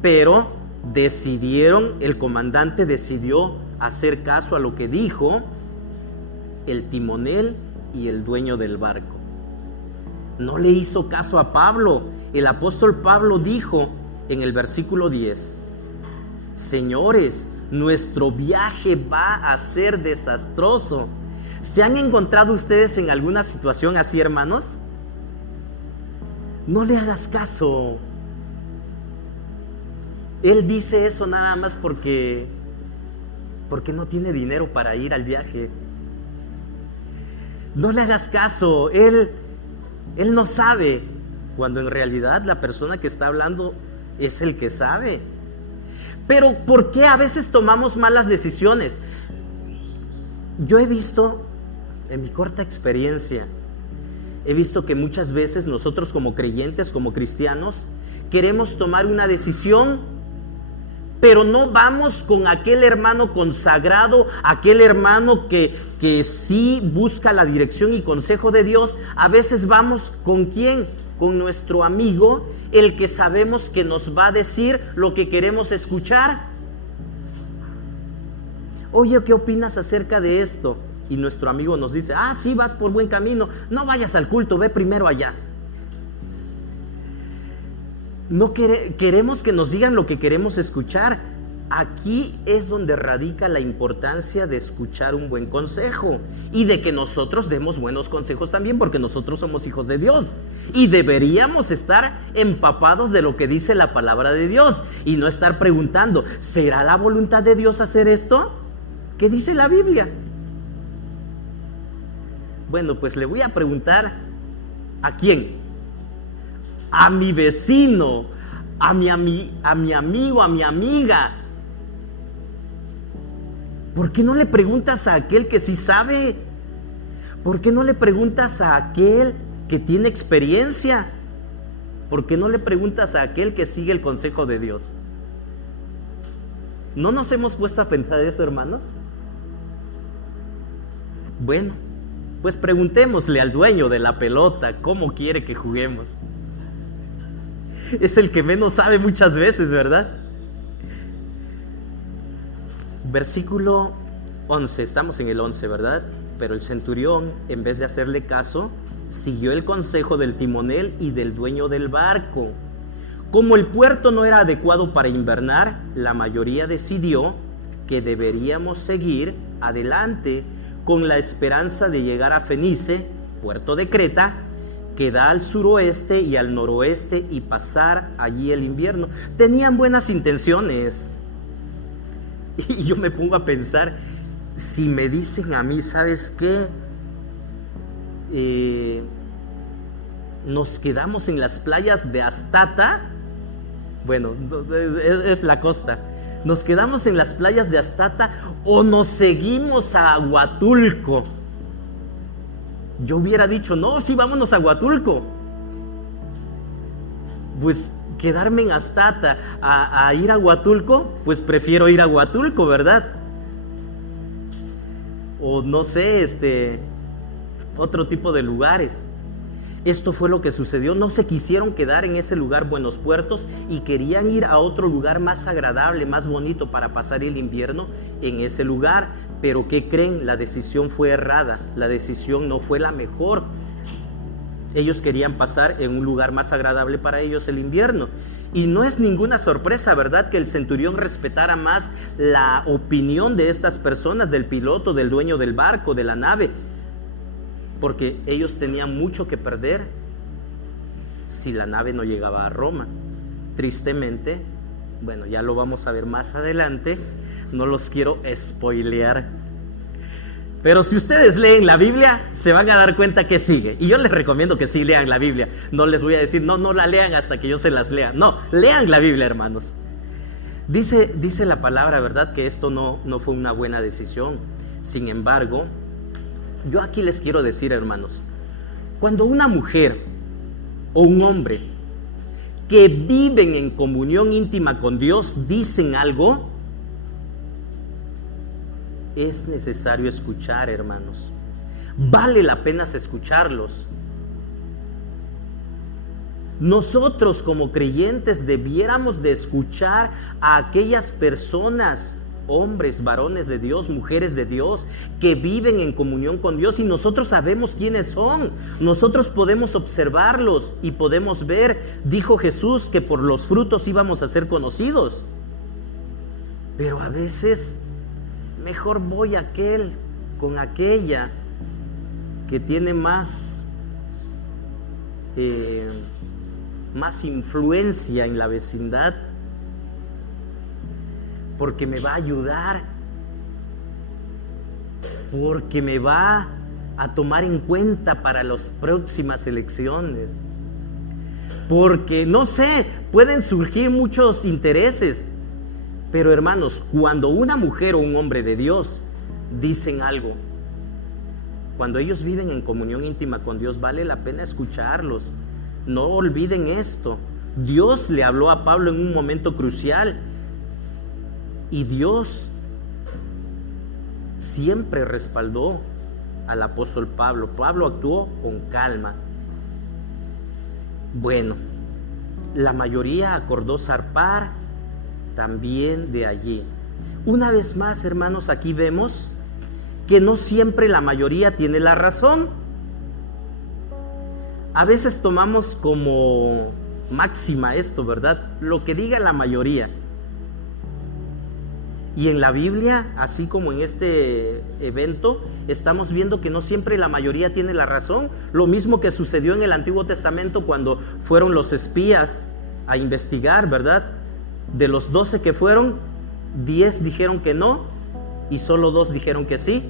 Pero el comandante decidió hacer caso a lo que dijo el timonel y el dueño del barco. No le hizo caso a Pablo. El apóstol Pablo dijo en el versículo 10: señores, nuestro viaje va a ser desastroso. ¿Se han encontrado ustedes en alguna situación así, hermanos? No le hagas caso. Él dice eso nada más porque no tiene dinero para ir al viaje. No le hagas caso. Él no sabe, cuando en realidad la persona que está hablando es el que sabe. Pero ¿por qué a veces tomamos malas decisiones? Yo he visto, en mi corta experiencia, he visto que muchas veces nosotros como creyentes, como cristianos, queremos tomar una decisión, pero no vamos con aquel hermano consagrado, aquel hermano que sí busca la dirección y consejo de Dios. A veces vamos ¿con quién? Con nuestro amigo, el que sabemos que nos va a decir lo que queremos escuchar. Oye, ¿qué opinas acerca de esto? Y nuestro amigo nos dice: ah, sí, vas por buen camino, no vayas al culto, ve primero allá. No queremos que nos digan lo que queremos escuchar. Aquí es donde radica la importancia de escuchar un buen consejo y de que nosotros demos buenos consejos también, porque nosotros somos hijos de Dios y deberíamos estar empapados de lo que dice la palabra de Dios y no estar preguntando: ¿será la voluntad de Dios hacer esto? ¿Qué dice la Biblia? Bueno, pues le voy a preguntar: ¿a quién? A mi vecino, a mi amigo, a mi amiga. ¿Por qué no le preguntas a aquel que sí sabe? ¿Por qué no le preguntas a aquel que tiene experiencia? ¿Por qué no le preguntas a aquel que sigue el consejo de Dios? ¿No nos hemos puesto a pensar eso, hermanos? Bueno, pues preguntémosle al dueño de la pelota cómo quiere que juguemos. Es el que menos sabe muchas veces, ¿verdad? Versículo 11, estamos en el 11, ¿verdad? Pero el centurión, en vez de hacerle caso, siguió el consejo del timonel y del dueño del barco. Como el puerto no era adecuado para invernar, la mayoría decidió que deberíamos seguir adelante con la esperanza de llegar a Fenice, puerto de Creta, que da al suroeste y al noroeste, y pasar allí el invierno. Tenían buenas intenciones. Y yo me pongo a pensar, si me dicen a mí: ¿sabes qué? Nos quedamos en las playas de Astata. Bueno, es la costa. Nos quedamos en las playas de Astata o nos seguimos a Huatulco. Yo hubiera dicho: no, sí, vámonos a Huatulco. Pues quedarme en Astata a ir a Huatulco, pues prefiero ir a Huatulco, ¿verdad? o no sé, otro tipo de lugares. Esto fue lo que sucedió. No se quisieron quedar en ese lugar Buenos Puertos y querían ir a otro lugar más agradable, más bonito para pasar el invierno en ese lugar. Pero ¿qué creen? La decisión fue errada. La decisión no fue la mejor. Ellos querían pasar en un lugar más agradable para ellos el invierno. Y no es ninguna sorpresa, ¿verdad?, que el centurión respetara más la opinión de estas personas, del piloto, del dueño del barco, de la nave, porque ellos tenían mucho que perder si la nave no llegaba a Roma. Tristemente, bueno, ya lo vamos a ver más adelante, no los quiero spoilear, pero si ustedes leen la Biblia se van a dar cuenta que sigue, y yo les recomiendo que sí lean la Biblia. No les voy a decir no la lean hasta que yo se las lea, no, lean la Biblia, hermanos. Dice la palabra, ¿verdad?, que esto no fue una buena decisión. Sin embargo, yo aquí les quiero decir, hermanos, cuando una mujer o un hombre que viven en comunión íntima con Dios dicen algo, es necesario escuchar, hermanos. Vale la pena escucharlos. Nosotros como creyentes debiéramos de escuchar a aquellas personas, hombres, varones de Dios, mujeres de Dios, que viven en comunión con Dios, y nosotros sabemos quiénes son. Nosotros podemos observarlos y podemos ver. Dijo Jesús que por los frutos íbamos a ser conocidos. Pero a veces mejor voy a aquel con aquella que tiene más influencia en la vecindad, porque me va a ayudar, porque me va a tomar en cuenta para las próximas elecciones, porque no sé, pueden surgir muchos intereses. Pero hermanos, cuando una mujer o un hombre de Dios dicen algo, cuando ellos viven en comunión íntima con Dios, vale la pena escucharlos. No olviden esto. Dios le habló a Pablo en un momento crucial, y Dios siempre respaldó al apóstol Pablo. Pablo actuó con calma. Bueno, la mayoría acordó zarpar también de allí. Una vez más, hermanos, aquí vemos que no siempre la mayoría tiene la razón. A veces tomamos como máxima esto, ¿verdad?, lo que diga la mayoría. Y en la Biblia, así como en este evento, estamos viendo que no siempre la mayoría tiene la razón. Lo mismo que sucedió en el Antiguo Testamento cuando fueron los espías a investigar, ¿verdad? De los 12 que fueron, 10 dijeron que no y solo 2 dijeron que sí.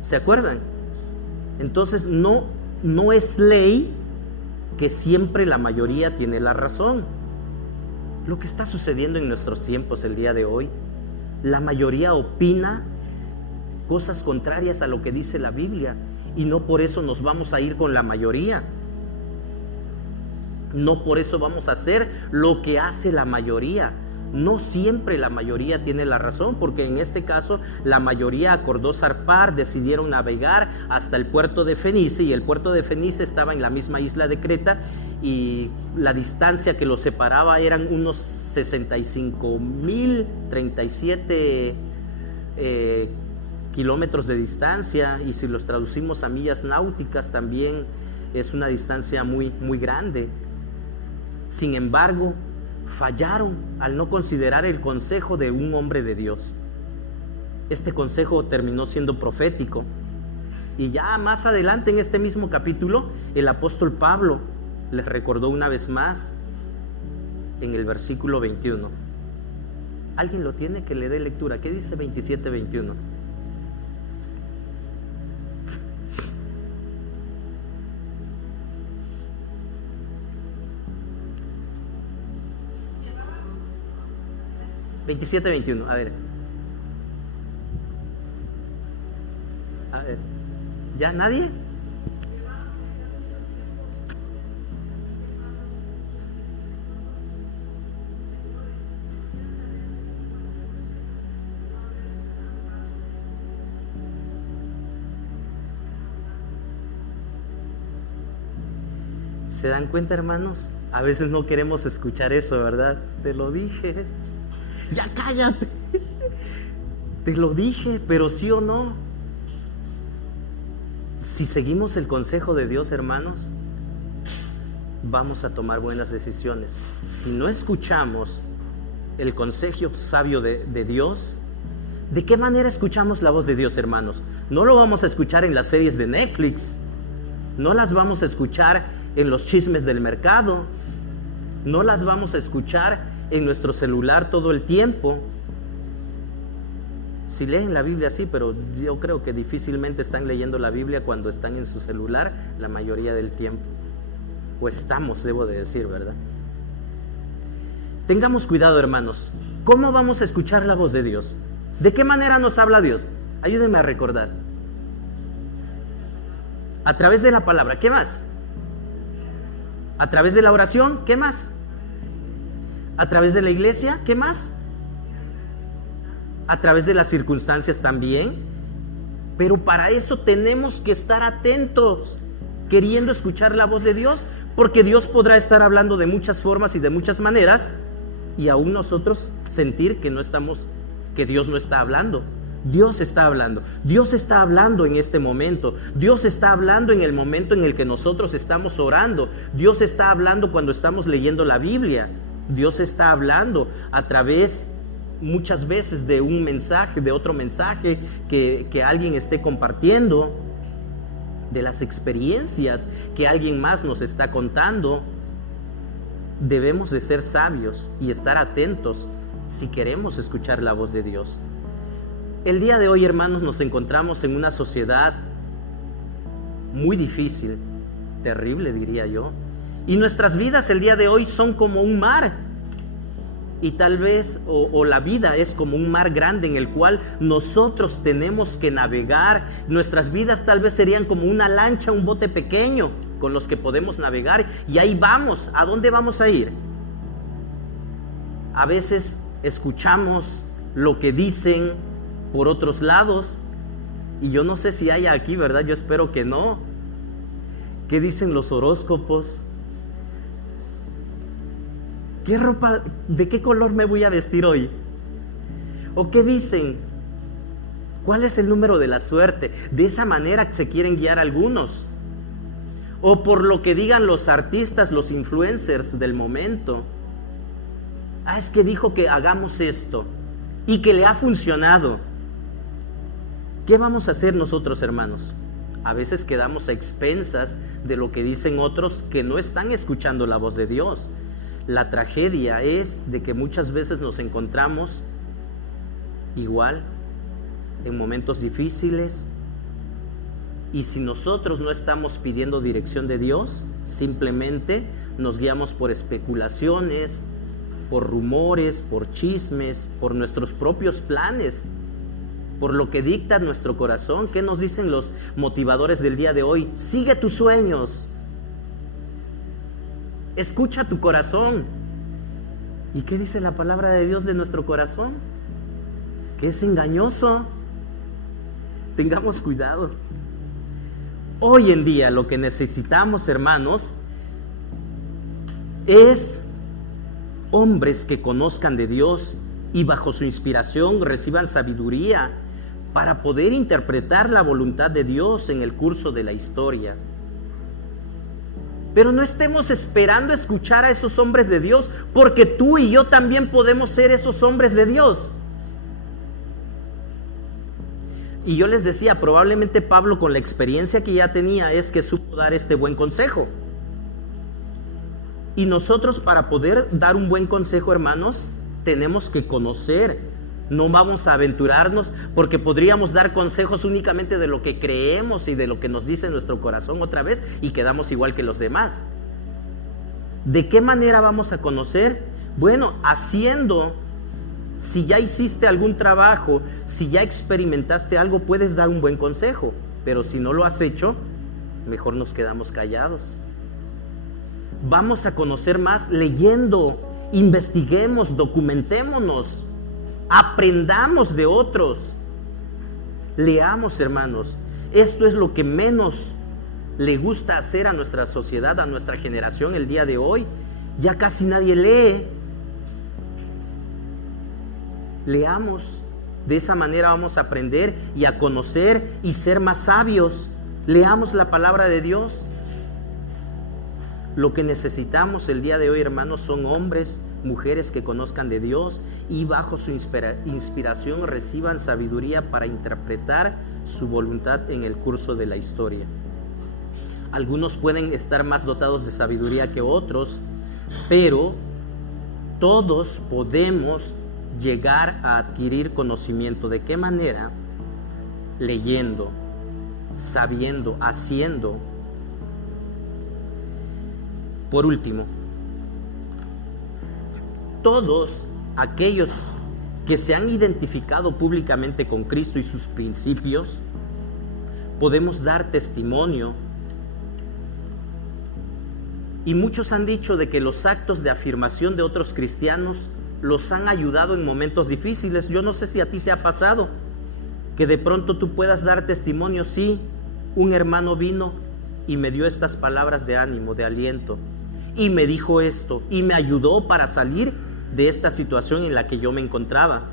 ¿Se acuerdan? Entonces no es ley que siempre la mayoría tiene la razón. Lo que está sucediendo en nuestros tiempos el día de hoy, la mayoría opina cosas contrarias a lo que dice la Biblia, y no por eso nos vamos a ir con la mayoría. No por eso vamos a hacer lo que hace la mayoría. No siempre la mayoría tiene la razón, porque en este caso la mayoría acordó zarpar, decidieron navegar hasta el puerto de Fenice, y el puerto de Fenice estaba en la misma isla de Creta, y la distancia que los separaba eran unos 65,037 kilómetros de distancia, y si los traducimos a millas náuticas también es una distancia muy, muy grande. Sin embargo, fallaron al no considerar el consejo de un hombre de Dios. Este consejo terminó siendo profético, y ya más adelante en este mismo capítulo el apóstol Pablo les recordó una vez más en el versículo 21. ¿Alguien lo tiene? Que le dé lectura. ¿Qué dice 27-21? ...27-21, a ver, ¿ya nadie? ¿Se dan cuenta, hermanos? A veces no queremos escuchar eso, ¿verdad? Te lo dije. Ya cállate. Te lo dije, pero sí o no. Si seguimos el consejo de Dios, hermanos, vamos a tomar buenas decisiones. Si no escuchamos el consejo sabio de Dios, ¿de qué manera escuchamos la voz de Dios, hermanos? No lo vamos a escuchar en las series de Netflix, no las vamos a escuchar en los chismes del mercado, no las vamos a escuchar en nuestro celular todo el tiempo. Si leen la Biblia, sí, pero yo creo que difícilmente están leyendo la Biblia cuando están en su celular la mayoría del tiempo. O estamos, debo de decir, ¿verdad? Tengamos cuidado, hermanos. ¿Cómo vamos a escuchar la voz de Dios? ¿De qué manera nos habla Dios? Ayúdenme a recordar. A través de la palabra, ¿qué más? A través de la oración, ¿qué más? A través de la iglesia, ¿qué más? A través de las circunstancias también. Pero para eso tenemos que estar atentos, queriendo escuchar la voz de Dios, porque Dios podrá estar hablando de muchas formas y de muchas maneras, y aún nosotros sentir que no estamos, que Dios no está hablando. Dios está hablando. Dios está hablando en este momento. Dios está hablando en el momento en el que nosotros estamos orando. Dios está hablando cuando estamos leyendo la Biblia. Dios está hablando a través muchas veces de un mensaje, de otro mensaje que alguien esté compartiendo, de las experiencias que alguien más nos está contando. Debemos de ser sabios y estar atentos si queremos escuchar la voz de Dios. El día de hoy, hermanos, nos encontramos en una sociedad muy difícil, terrible diría yo, y nuestras vidas el día de hoy son como un mar. Y tal vez, o la vida es como un mar grande en el cual nosotros tenemos que navegar. Nuestras vidas tal vez serían como una lancha, un bote pequeño con los que podemos navegar. Y ahí vamos. ¿A dónde vamos a ir? A veces escuchamos lo que dicen por otros lados. Y yo no sé si hay aquí, ¿verdad? Yo espero que no. ¿Qué dicen los horóscopos? ¿Qué ropa, de qué color me voy a vestir hoy? ¿O qué dicen? ¿Cuál es el número de la suerte? De esa manera se quieren guiar algunos. O por lo que digan los artistas, los influencers del momento. Ah, es que dijo que hagamos esto y que le ha funcionado. ¿Qué vamos a hacer nosotros, hermanos? A veces quedamos a expensas de lo que dicen otros que no están escuchando la voz de Dios. La tragedia es de que muchas veces nos encontramos igual en momentos difíciles, y si nosotros no estamos pidiendo dirección de Dios, simplemente nos guiamos por especulaciones, por rumores, por chismes, por nuestros propios planes, por lo que dicta nuestro corazón. ¿Qué nos dicen los motivadores del día de hoy? Sigue tus sueños. Escucha tu corazón. ¿Y qué dice la palabra de Dios de nuestro corazón? Que es engañoso. Tengamos cuidado. Hoy en día lo que necesitamos, hermanos, es hombres que conozcan de Dios y bajo su inspiración reciban sabiduría para poder interpretar la voluntad de Dios en el curso de la historia. Pero no estemos esperando escuchar a esos hombres de Dios, porque tú y yo también podemos ser esos hombres de Dios. Y yo les decía, probablemente Pablo, con la experiencia que ya tenía, es que supo dar este buen consejo. Y nosotros, para poder dar un buen consejo, hermanos, tenemos que conocer. No vamos a aventurarnos, porque podríamos dar consejos únicamente de lo que creemos y de lo que nos dice nuestro corazón otra vez, y quedamos igual que los demás. ¿De qué manera vamos a conocer? Bueno, haciendo. Si ya hiciste algún trabajo, si ya experimentaste algo, puedes dar un buen consejo. Pero si no lo has hecho, mejor nos quedamos callados. Vamos a conocer más leyendo, investiguemos, documentémonos, aprendamos de otros, leamos, hermanos. Esto es lo que menos le gusta hacer a nuestra sociedad, a nuestra generación el día de hoy. Ya casi nadie lee. Leamos. De esa manera vamos a aprender y a conocer y ser más sabios. Leamos la palabra de Dios. Lo que necesitamos el día de hoy, hermanos, son hombres, mujeres que conozcan de Dios y bajo su inspiración reciban sabiduría para interpretar su voluntad en el curso de la historia. Algunos pueden estar más dotados de sabiduría que otros, pero todos podemos llegar a adquirir conocimiento. ¿De qué manera? Leyendo, sabiendo, haciendo. Por último, todos aquellos que se han identificado públicamente con Cristo y sus principios, podemos dar testimonio. Y muchos han dicho de que los actos de afirmación de otros cristianos los han ayudado en momentos difíciles. Yo no sé si a ti te ha pasado que de pronto tú puedas dar testimonio. Sí, un hermano vino y me dio estas palabras de ánimo, de aliento, y me dijo esto y me ayudó para salir de esta situación en la que yo me encontraba.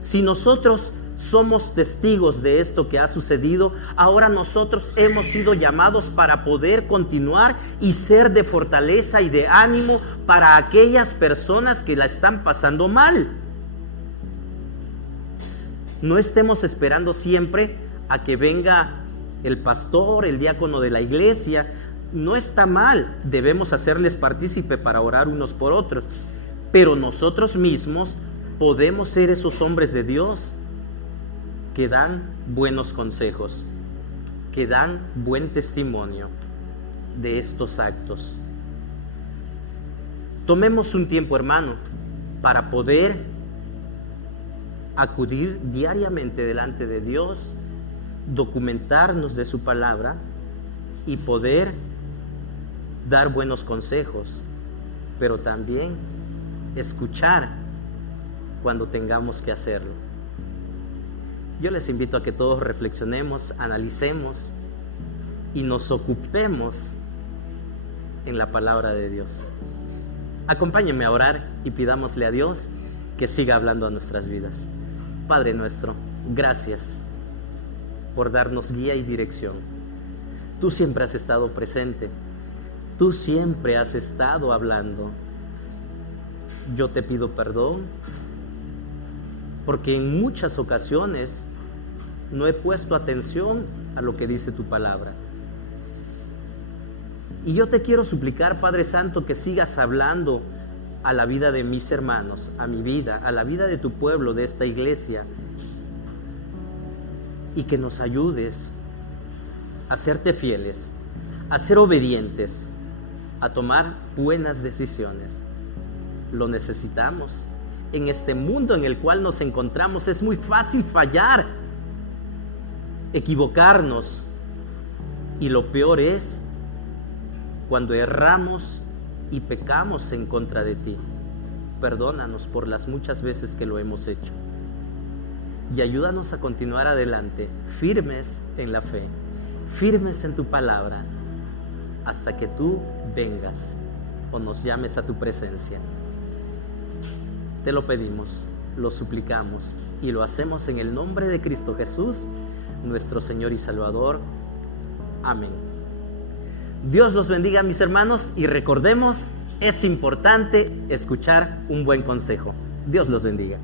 Si nosotros somos testigos de esto que ha sucedido, ahora nosotros hemos sido llamados para poder continuar y ser de fortaleza y de ánimo para aquellas personas que la están pasando mal. No estemos esperando siempre a que venga el pastor, el diácono de la iglesia. No está mal, debemos hacerles partícipe para orar unos por otros, pero nosotros mismos podemos ser esos hombres de Dios que dan buenos consejos, que dan buen testimonio de estos actos. Tomemos un tiempo, hermano, para poder acudir diariamente delante de Dios, documentarnos de su palabra y poder dar buenos consejos, pero también escuchar cuando tengamos que hacerlo. Yo les invito a que todos reflexionemos, analicemos y nos ocupemos en la palabra de Dios. Acompáñenme a orar y pidámosle a Dios que siga hablando a nuestras vidas. Padre nuestro, gracias por darnos guía y dirección. Tú siempre has estado presente. Tú siempre has estado hablando. Yo te pido perdón porque en muchas ocasiones no he puesto atención a lo que dice tu palabra. Y yo te quiero suplicar, Padre Santo, que sigas hablando a la vida de mis hermanos, a mi vida, a la vida de tu pueblo, de esta iglesia, y que nos ayudes a serte fieles, a ser obedientes, a tomar buenas decisiones. Lo necesitamos. En este mundo en el cual nos encontramos es muy fácil fallar, equivocarnos, y lo peor es cuando erramos y pecamos en contra de ti. Perdónanos por las muchas veces que lo hemos hecho y ayúdanos a continuar adelante, firmes en la fe, firmes en tu palabra, hasta que tú vengas o nos llames a tu presencia. Te lo pedimos, lo suplicamos y lo hacemos en el nombre de Cristo Jesús, nuestro Señor y Salvador. Amén. Dios los bendiga, mis hermanos, y recordemos, es importante escuchar un buen consejo. Dios los bendiga.